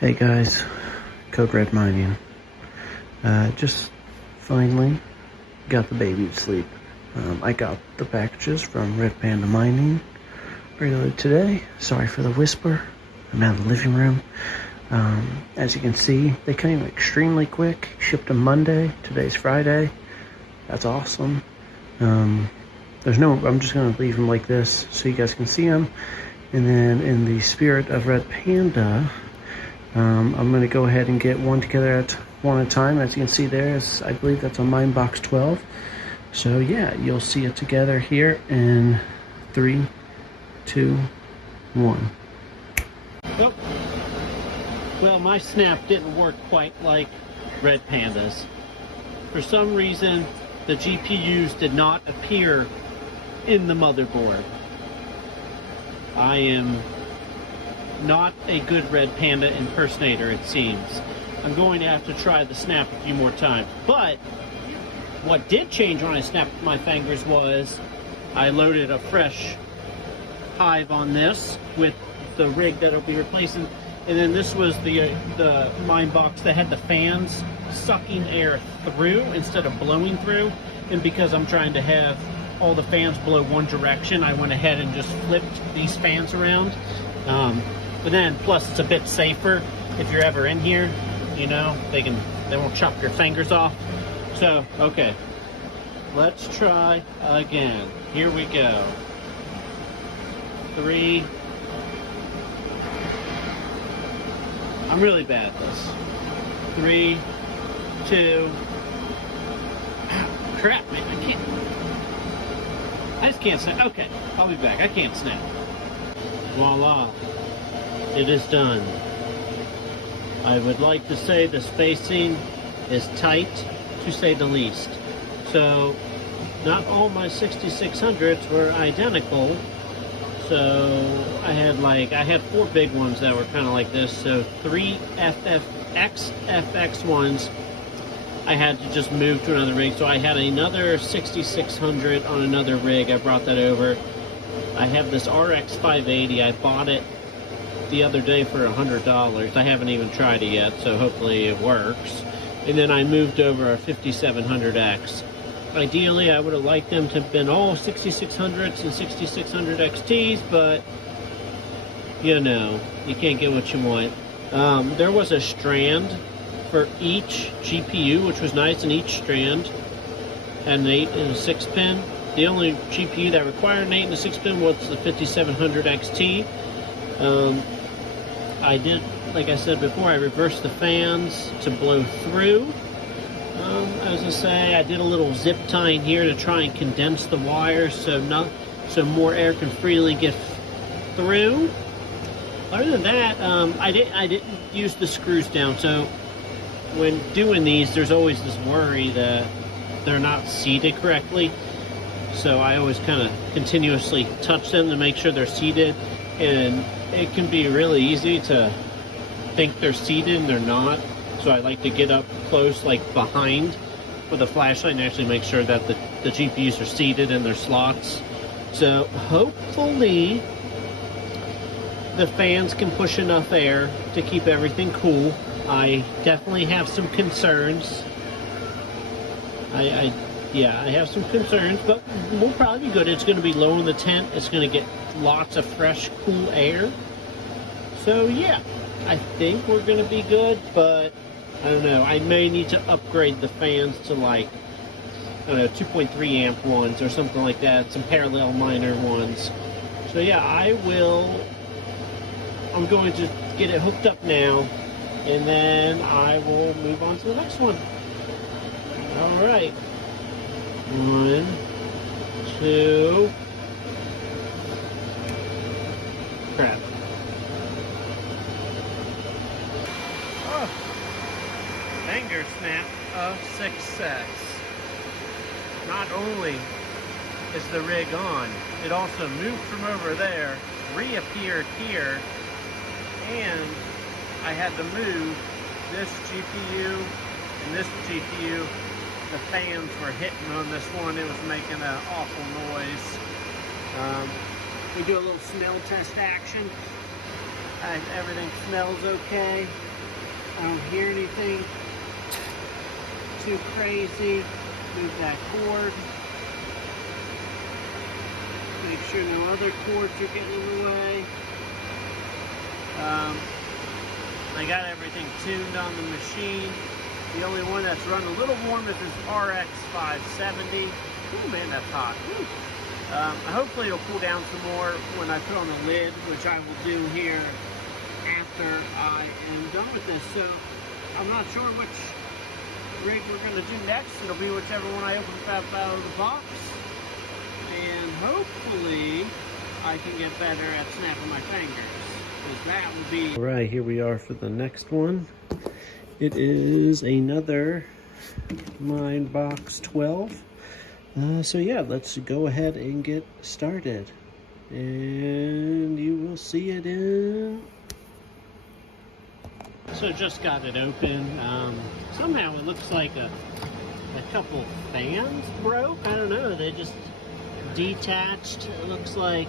Hey guys, Code Red Mining. Just finally got the baby to sleep. I got the packages from Red Panda Mining earlier today. Sorry for the whisper. I'm out of the living room. As you can see, they came extremely quick. Shipped them Monday. Today's Friday. That's awesome. I'm just going to leave them like this so you guys can see them. And then in the spirit of Red Panda, I'm going to go ahead and get one together at one at a time. As you can see there, I believe that's on mine box 12. So yeah, you'll see it together here in 3, 2, 1. Oh. Well, my snap didn't work quite like Red Panda's. For some reason, the GPUs did not appear in the motherboard. I am not a good Red Panda impersonator, it seems. I'm going to have to try the snap a few more times. But what did change when I snapped my fingers was I loaded a fresh hive on this with the rig that I'll be replacing. And then this was the mine box that had the fans sucking air through instead of blowing through. And because I'm trying to have all the fans blow one direction, I went ahead and just flipped these fans around. But then, plus it's a bit safer if you're ever in here, you know, they won't chop your fingers off. So, okay, let's try again. Here we go. 3. I'm really bad at this. 3, 2. Ow, crap, man, I just can't snap. Okay, I'll be back. I can't snap. Voila. It is done. I would like to say the spacing is tight, to say the least. So, not all my 6600s were identical. So, I had 4 big ones that were kind of like this. So, 3 FX ones, I had to just move to another rig. So, I had another 6600 on another rig. I brought that over. I have this RX 580. I bought it the other day for $100. I haven't even tried it yet, so hopefully it works. And then I moved over a 5700X. Ideally, I would have liked them to have been all 6600s and 6600 XTs, but you know, you can't get what you want. There was a strand for each GPU, which was nice, and each strand had an 8 and a 6 pin. The only GPU that required an 8 and a 6 pin was the 5700 XT. I did, like I said before, I reversed the fans to blow through. As I say, I did a little zip tying here to try and condense the wires so more air can freely get through. Other than that, I didn't use the screws down. So when doing these, there's always this worry that they're not seated correctly. So I always kind of continuously touch them to make sure they're seated. And it can be really easy to think they're seated and they're not. So I like to get up close, like behind with a flashlight, and actually make sure that the GPUs are seated in their slots. So hopefully the fans can push enough air to keep everything cool. I definitely have some concerns. I have some concerns, but we'll probably be good. It's going to be low in the tent. It's going to get lots of fresh, cool air. So yeah, I think we're going to be good, but I don't know. I may need to upgrade the fans to, like, I don't know, 2.3 amp ones or something like that. Some parallel miner ones. So yeah, I'm going to get it hooked up now, and then I will move on to the next one. All right. 1, 2. Crap. Oh. Finger snap of success. Not only is the rig on, it also moved from over there, reappeared here, and I had to move this GPU and this GPU. The fans were hitting on this one. It was making an awful noise. We do a little smell test action. Everything smells okay. I don't hear anything too crazy. Move that cord. Make sure no other cords are getting in the way. I got everything tuned on the machine. The only one that's run a little warm is this RX570. Ooh, man, that's hot. Hopefully it'll cool down some more when I put on the lid, which I will do here after I am done with this. So I'm not sure which rig we're going to do next. It'll be whichever one I open up out of the box. And hopefully I can get better at snapping my fingers. That would be... Alright, here we are for the next one. It is another Mindbox 12. So yeah, let's go ahead and get started. And you will see it in... So just got it open. Somehow it looks like a couple fans broke. I don't know, they just detached. It looks like...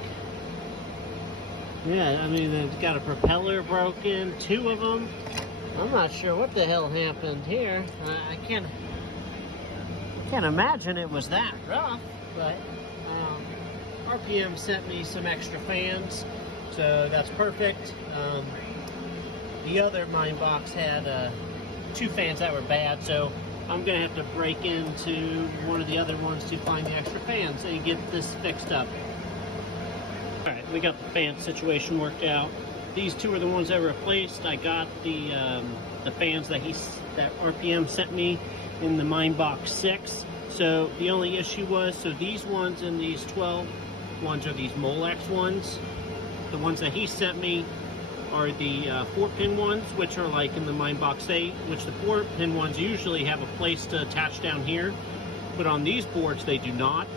Yeah, I mean, they've got a propeller broken, 2 of them. I'm not sure what the hell happened here. I can't imagine it was that rough, but RPM sent me some extra fans, so that's perfect. The other Mindbox had 2 fans that were bad, so I'm gonna have to break into one of the other ones to find the extra fans and get this fixed up. Alright, we got the fan situation worked out. These 2 are the ones that were replaced. I got the fans that RPM sent me in the Mindbox 6. So the only issue was, so these ones and these 12 ones are these Molex ones. The ones that he sent me are the 4-pin ones, which are like in the Mindbox 8, which the 4-pin ones usually have a place to attach down here. But on these boards, they do not.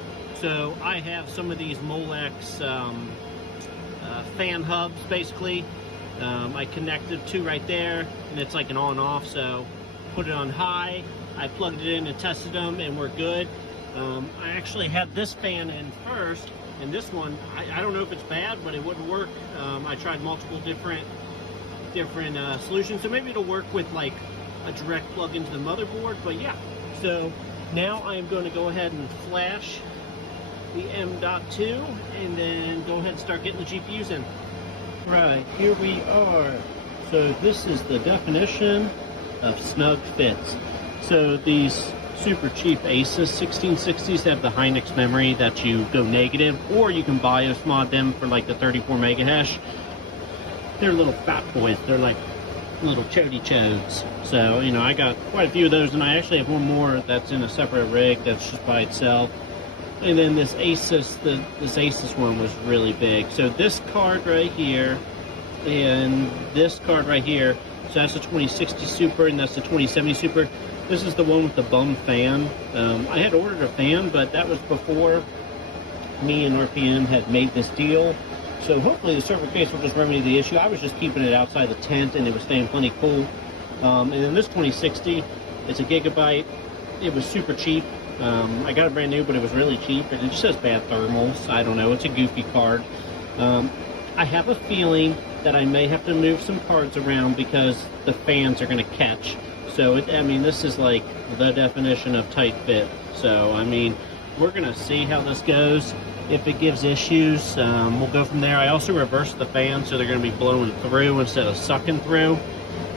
So I have some of these Molex fan hubs, basically. I connected 2 right there, and it's like an on-off, so put it on high. I plugged it in and tested them, and we're good. I actually had this fan in first, and this one, I don't know if it's bad, but it wouldn't work. I tried multiple different solutions, so maybe it'll work with like a direct plug into the motherboard, but yeah. So now I'm going to go ahead and flash the M.2 and then go ahead and start getting the GPUs in. Right, here we are. So this is the definition of snug fits. So these super cheap Asus 1660s have the Hynix memory that you go negative, or you can BIOS mod them for like the 34 mega hash. They're little fat boys. They're like little chody chodes. So, you know, I got quite a few of those, and I actually have one more that's in a separate rig that's just by itself. And then this Asus, this Asus one was really big. So this card right here, and this card right here, so that's the 2060 Super, and that's the 2070 Super. This is the one with the bum fan. I had ordered a fan, but that was before me and RPM had made this deal. So hopefully the server case will just remedy the issue. I was just keeping it outside the tent, and it was staying plenty cool. And then this 2060, it's a gigabyte. It was super cheap. I got it brand new, but it was really cheap, and it just has bad thermals. I don't know, it's a goofy card. I have a feeling that I may have to move some cards around because the fans are going to catch. So, I mean, this is like the definition of tight fit. So, I mean, we're going to see how this goes. If it gives issues, we'll go from there. I also reversed the fans, so they're going to be blowing through instead of sucking through.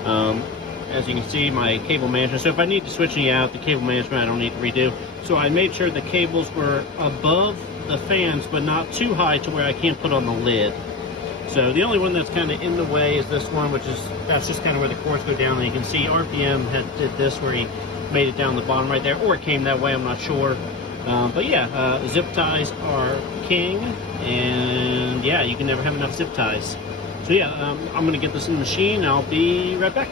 As you can see, my cable management. So if I need to switch any out, the cable management I don't need to redo. So I made sure the cables were above the fans, but not too high to where I can't put on the lid. So the only one that's kind of in the way is this one, that's just kind of where the cords go down. And you can see RPM did this where he made it down the bottom right there, or it came that way, I'm not sure. But yeah, zip ties are king, and yeah, you can never have enough zip ties. So yeah, I'm going to get this in the machine. I'll be right back.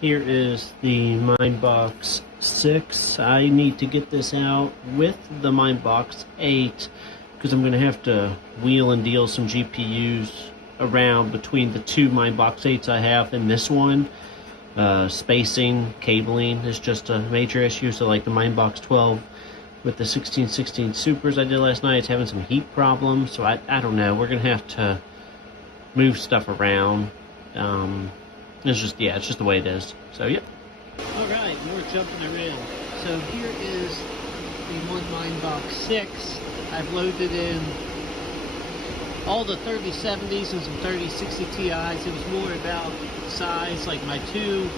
Here is the Mindbox 6. I need to get this out with the Mindbox 8 because I'm going to have to wheel and deal some GPUs around between the 2 Mindbox 8s I have and this one. Spacing, cabling is just a major issue. So like the Mindbox 12 with the 1616 Supers I did last night, it's having some heat problems. So I don't know. We're going to have to move stuff around. It's just the way it is. So yep. All right, we're jumping around. So here is the one Mine Box 6. I've loaded in all the 3070s and some 3060 Ti's. It was more about size, like my two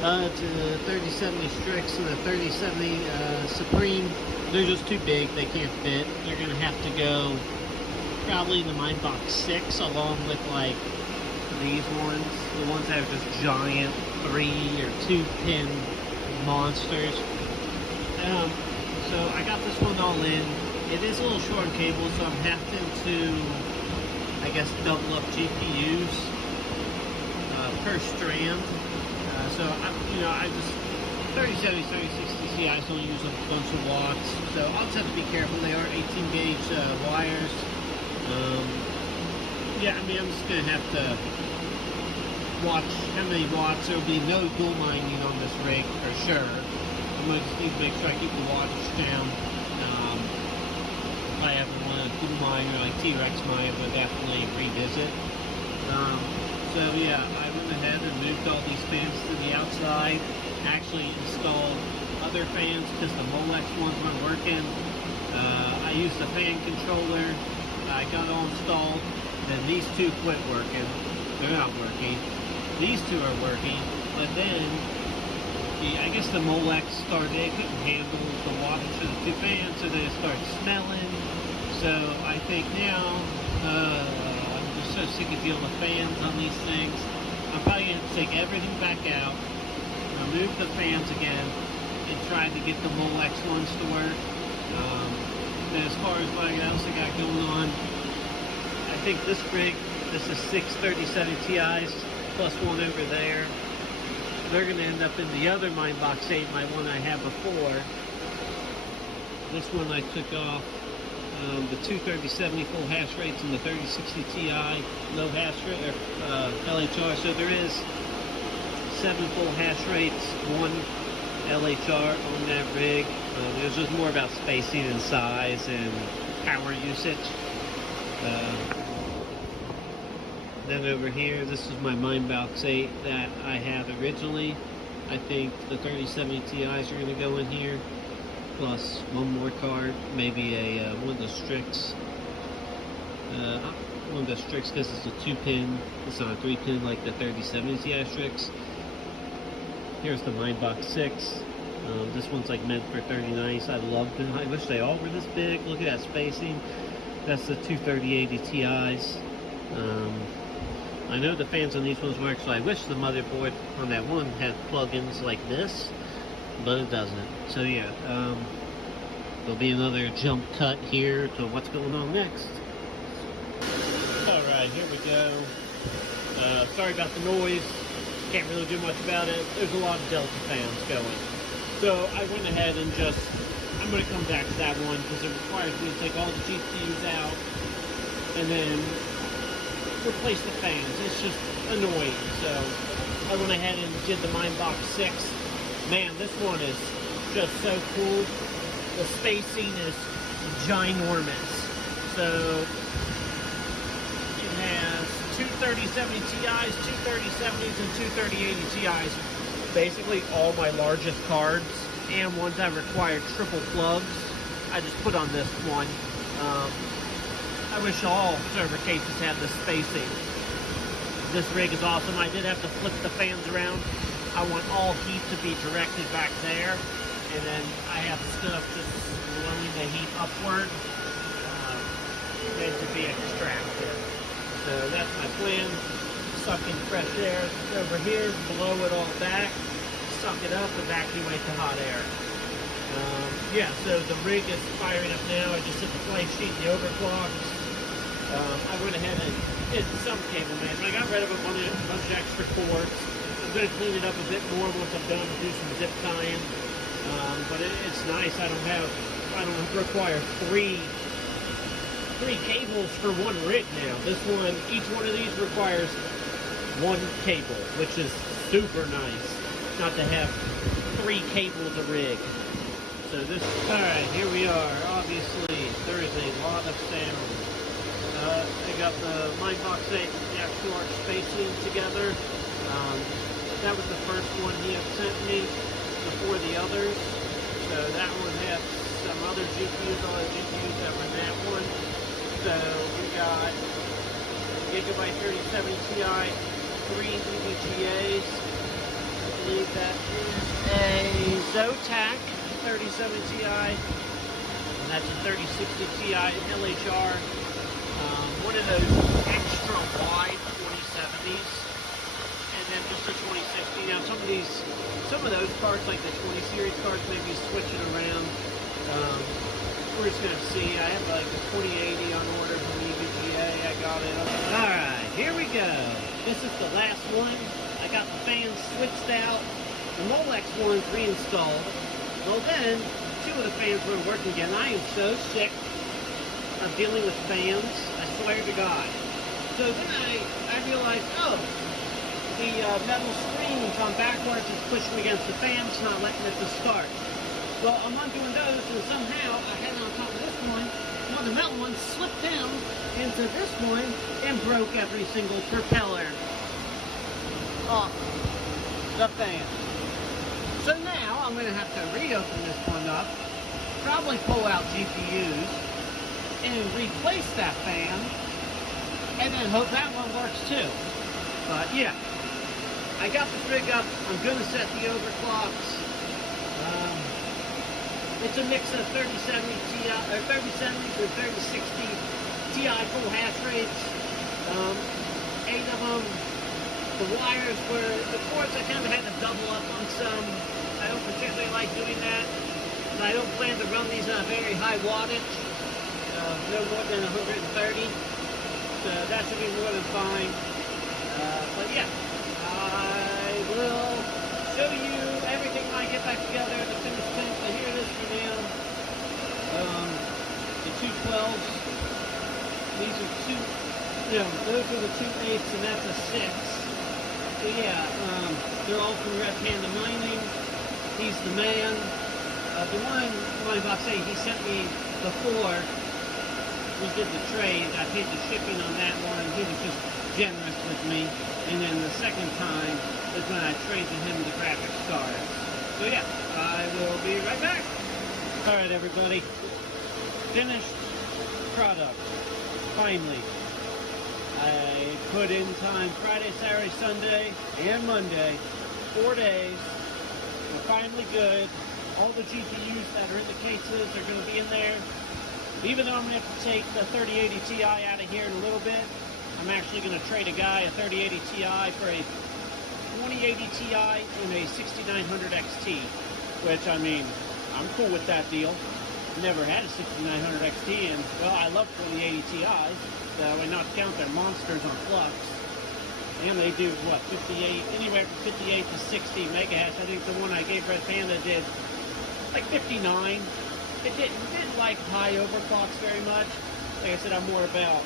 3070 Strix and the 3070 Supreme. They're just too big, they can't fit. They're gonna have to go probably in the Mine Box 6 along with like these ones, the ones that are just giant 3 or 2 pin monsters. So I got this one all in. It is a little short on cable, so I'm having to, I guess, double up GPUs per strand. So I just 3070, 3060 Ti, I don't use a bunch of watts, so I'll just have to be careful. They are 18 gauge wires. Yeah, I mean, I'm just gonna have to watch how many watts. There will be no dual mining on this rig for sure. I'm gonna just need to make sure I keep the wattage down. If I ever want a dual miner like T-Rex mine, but definitely revisit. So yeah, I went ahead and moved all these fans to the outside. Actually installed other fans because the Molex ones weren't working. I used the fan controller. I got it all installed. Then these two quit working. They're not working. These two are working, but then I guess the Molex started, it couldn't handle the wattage of the two fans, so then it started smelling. So I think now, I'm just so sick of dealing with fans on these things. I'm probably going to take everything back out, remove the fans again, and try to get the Molex ones to work. Then as far as what else I got going on, I think this rig, this is 6 3070 Ti's plus one over there. They're going to end up in the other Mine Box 8, my one I had before. This one I took off the two 3070 full hash rates and the 3060 Ti low hash rate, LHR. So there is 7 full hash rates, 1 LHR on that rig. There's just more about spacing and size and power usage. Then over here, this is my Mine Box 8 that I had originally. I think the 3070 Ti's are going to go in here, plus one more card, maybe a one of the Strix. One of the Strix, because it's a 2-pin, it's not a 3-pin like the 3070 Ti Strix. Here's the Mine Box 6. This one's like meant for 3090s. I love them. I wish they all were this big. Look at that spacing. That's the two 3080 Ti's. I know the fans on these ones work, so I wish the motherboard on that one had plugins like this, but it doesn't. So yeah, there'll be another jump cut here to what's going on next. Alright, here we go. Sorry about the noise. Can't really do much about it. There's a lot of Delta fans going. So I went ahead and I'm going to come back to that one because it requires me to take all the GPUs out and then replace the fans. It's just annoying. So I went ahead and did the Mine Box 6. Man, this one is just so cool. The spacing is ginormous. So it has two 3070 Ti's, two 3070s, and two 3080 Ti's. Basically all my largest cards and ones that require triple plugs, I just put on this one. I wish all server cases had this spacing. This rig is awesome. I did have to flip the fans around. I want all heat to be directed back there, and then I have stuff just blowing the heat upward and to be extracted. So that's my plan. Suck in fresh air over here, blow it all back, suck it up, evacuate the hot air. Yeah, so the rig is firing up now. I just hit the play sheet, the overclocks. I went ahead and did some cable management. I got rid of a bunch of extra cords. I'm going to clean it up a bit more once I'm done to do some zip tying. But it's nice. I don't require three cables for one rig now. This one, each one of these requires one cable, which is super nice. Not to have 3 cables a rig. So this, alright, here we are. Obviously, there is a lot of sound. I got the line box 8 with the actual arch spacing together. That was the first one he had sent me before the others. So that one had some other GPUs, all the GPUs that were in that one. So we got Gigabyte 3070 Ti, 3 EVGAs. I believe that is a Zotac 3070 Ti, and that's a 3060 Ti LHR. One of those extra wide 2070s, and then just a 2060. Now some of those cards, like the 20 series cards, may be switching around. We're just gonna see. I have like a 2080 on order from EVGA. I got it. All right, here we go. This is the last one. I got the fans switched out. The Molex ones reinstalled. Well then, 2 of the fans weren't working again. I am so sick of dealing with fans. I swear to God. So then I realized, oh, the metal screens on backwards is pushing against the fans, not letting it to start. Well, I'm undoing those, and somehow I had it on top of this one of the metal ones slipped down into this one and broke every single propeller off the fan. So now I'm going to have to reopen this one up, probably pull out GPUs, and replace that fan, and then hope that one works too. But yeah, I got the rig up. I'm going to set the overclocks. It's a mix of 3070 Ti, or 3070 to 3060 Ti full hash rates. 8 of them. The wires were, the cords I kind of had to double up on some. I don't particularly like doing that. And I don't plan to run these on a very high wattage. No more than 130. So that should be more than fine. But yeah, I will show you everything when I get back together, the finished thing. So here it is for now. The 212s. These are those are the 2 8s, and that's a 6. So yeah, they're all from Red Panda Mining. He's the man. The one line box 8 he sent me before we did the trade. I paid the shipping on that one. He was just generous with me. And then the second time is when I traded him the graphics card. So yeah, I will be right back. Alright everybody, finished product, finally. I put in time Friday, Saturday, Sunday, and Monday, 4 days. We're finally good. All the GPUs that are in the cases are going to be in there. Even though I'm going to have to take the 3080 Ti out of here in a little bit, I'm actually going to trade a guy a 3080 Ti for a 2080 Ti and a 6900 XT, which, I mean, I'm cool with that deal. Never had a 6900 XT, and, well, I love 2080 Ti's, so and not to count their monsters on Flux. And they do, what, 58, anywhere from 58 to 60 megahertz. I think the one I gave Red Panda did like 59. It didn't like high overclocks very much. Like I said, I'm more about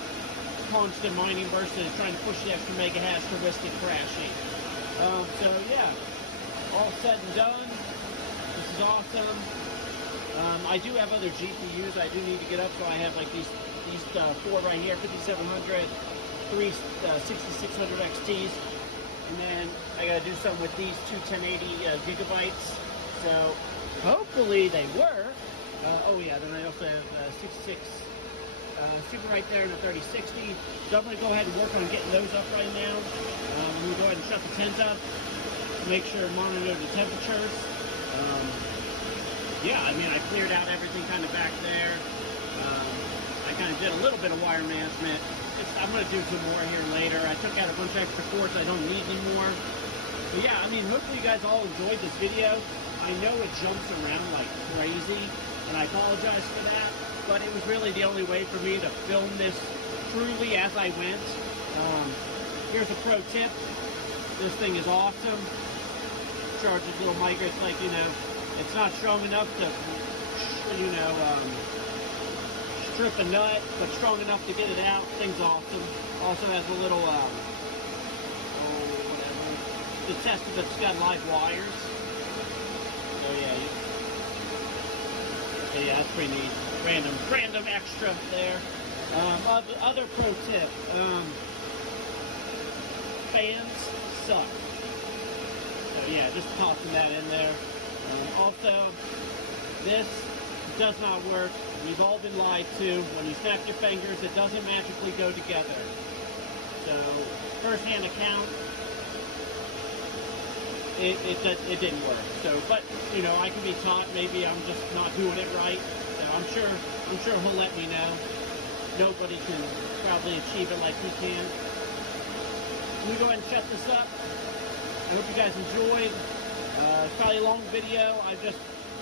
constant mining versus trying to push the extra megahertz to risk it crashing. So yeah, all said and done. This is awesome. I do have other GPUs I do need to get up, so I have like these 4 right here, 5700, 3 6600 XTs, and then I gotta do something with these two 1080 gigabytes. So hopefully they work. Oh yeah, then I also have 66 super right there in the 3060. So I'm gonna go ahead and work on getting those up right now. I'm gonna go ahead and shut the tent up, make sure to monitor the temperatures. Yeah, I mean, I cleared out everything kind of back there. I kind of did a little bit of wire management. I'm going to do some more here later. I took out a bunch of extra cords I don't need anymore. But yeah, I mean, hopefully you guys all enjoyed this video. I know it jumps around like crazy, and I apologize for that. But it was really the only way for me to film this truly as I went. Here's a pro tip. This thing is awesome. Charges little micro. It's like, you know, it's not strong enough to, you know, strip a nut, but strong enough to get it out. Thing's awesome. Also has a little, whatever. The test of it's got live wires. So yeah, that's pretty neat. Random extra there. Other pro tip, fans suck. So yeah, just tossing that in there. Also, this does not work. We've all been lied to. When you snap your fingers, it doesn't magically go together. So, first-hand account, it didn't work. So, but you know, I can be taught. Maybe I'm just not doing it right. So I'm sure he'll let me know. Nobody can probably achieve it like he can. Let me go ahead and shut this up. I hope you guys enjoyed. It's probably a long video. I just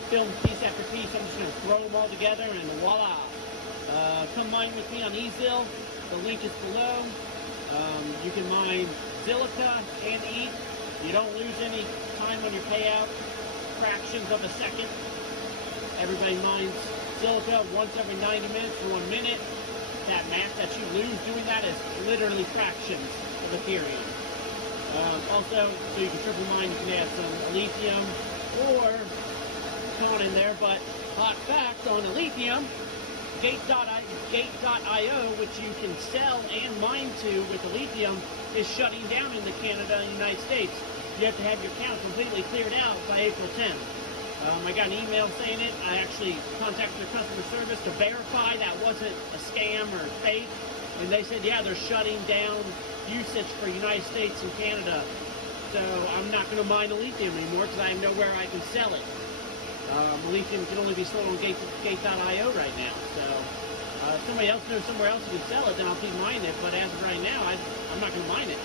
filmed piece after piece. I'm just going to throw them all together and voila. Come mine with me on eZill. The link is below. You can mine Zilliqa and ETH. You don't lose any time on your payout. Fractions of a second. Everybody mines Zilliqa once every 90 minutes for 1 minute. That math that you lose doing that is literally fractions of Ethereum. Also, so you can triple mine, you can add some lithium or con in there, but hot fact on lithium, Gate.io, which you can sell and mine to with the lithium, is shutting down in Canada and the United States. You have to have your account completely cleared out by April 10th. I got an email saying it. I actually contacted their customer service to verify that wasn't a scam or fake. And they said, yeah, they're shutting down usage for United States and Canada. So I'm not going to mine the lithium anymore because I have nowhere I can sell it. The lithium can only be sold on Gate.io right now. So if somebody else knows somewhere else you can sell it, then I'll keep mining it. But as of right now, I'm not going to mine it.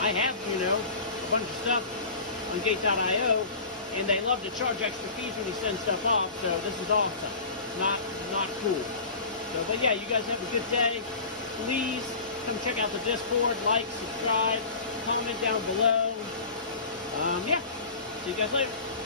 I have, you know, a bunch of stuff on Gate.io. And they love to charge extra fees when you send stuff off, so this is awesome. Not cool. So, but yeah, you guys have a good day. Please come check out the Discord, like, subscribe, comment down below. Yeah, see you guys later.